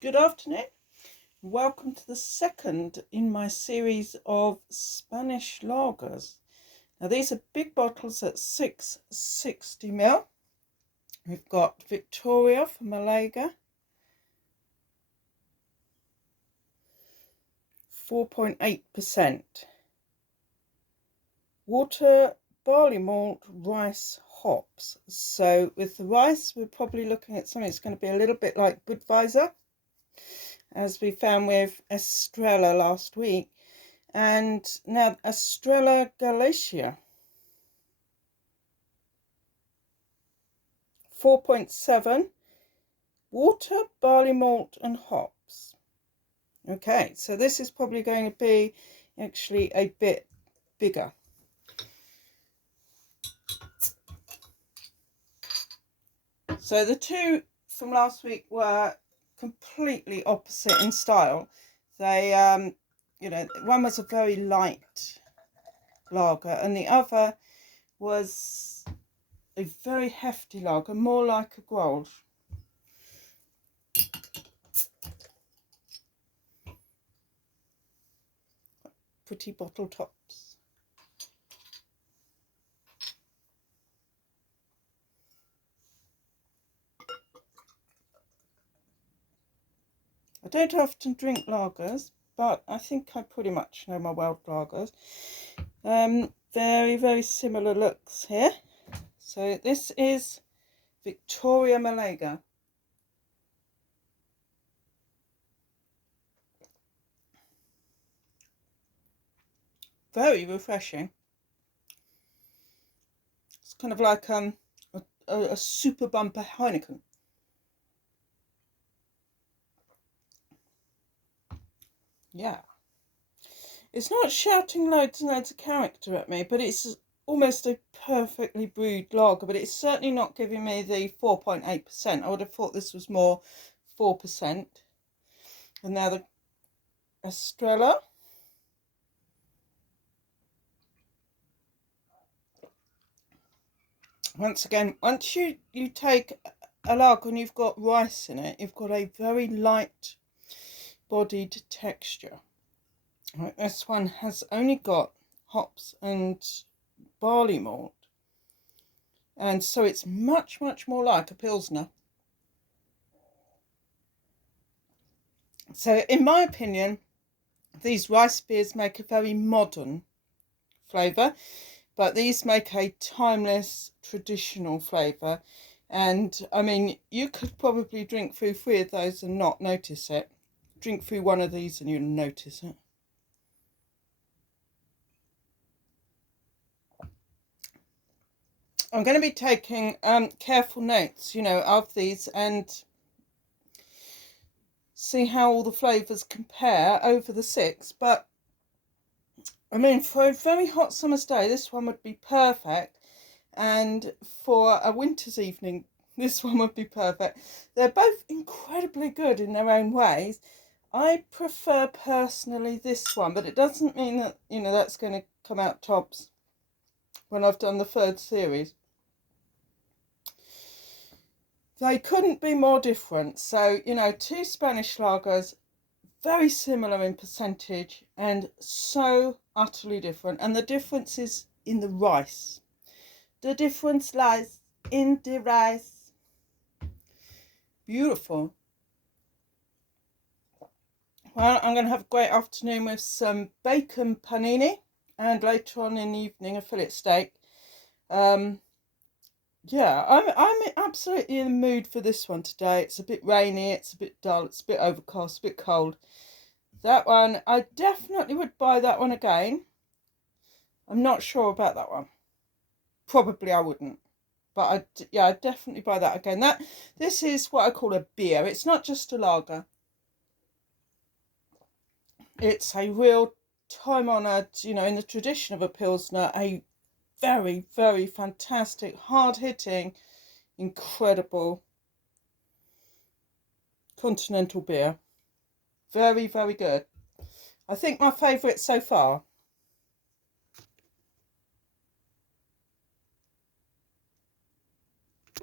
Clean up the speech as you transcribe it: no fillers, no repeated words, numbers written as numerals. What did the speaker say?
Good afternoon. Welcome to the second in my series of Spanish lagers. Now these are big bottles at 660ml. We've got Victoria Malaga, 4.8%. Water, barley malt, rice, hops. So with the rice, we're probably looking at something that's going to be a little bit like Budweiser, as we found with Estrella last week, and now Estrella Galicia, 4.7, water, barley malt and hops. Okay, so this is probably going to be actually a bit bigger. So the two from last week were completely opposite in style. They, one was a very light lager and the other was a very hefty lager, more like a Grolsch. Pretty bottle tops. I don't often drink lagers, but I think I pretty much know my world lagers. Very, very similar looks here. So this is Victoria Malaga. Very refreshing. It's kind of like a super bumper Heineken. Yeah. It's not shouting loads and loads of character at me, but it's almost a perfectly brewed lager, but it's certainly not giving me the 4.8%. I would have thought this was more 4%. And now the Estrella. Once again, once you take a lager and you've got rice in it, you've got a very light bodied texture. Right, this one has only got hops and barley malt, and so it's much more like a Pilsner. So in my opinion, these rice beers make a very modern flavour, but these make a timeless traditional flavour. And I mean, you could probably drink through 3 of those and not notice it. Drink through one of these and you'll notice it. I'm going to be taking careful notes, of these and see how all the flavours compare over the 6. But I mean, for a very hot summer's day, this one would be perfect. And for a winter's evening, this one would be perfect. They're both incredibly good in their own ways. I prefer personally this one, but it doesn't mean that, that's going to come out tops when I've done the 3rd series. They couldn't be more different. So, 2 Spanish lagers, very similar in percentage and so utterly different. And the difference is in the rice. The difference lies in the rice. Beautiful. Well, I'm going to have a great afternoon with some bacon panini and later on in the evening a fillet steak. Yeah, I'm absolutely in the mood for this one today. It's a bit rainy, it's a bit dull, it's a bit overcast, a bit cold. That one, I definitely would buy that one again. I'm not sure about that one. Probably I wouldn't. But I'd definitely buy that again. This is what I call a beer. It's not just a lager. It's a real time-honoured, in the tradition of a Pilsner, a very, very fantastic, hard-hitting, incredible continental beer. Very, very good. I think my favourite so far.